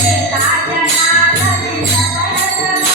Yeah.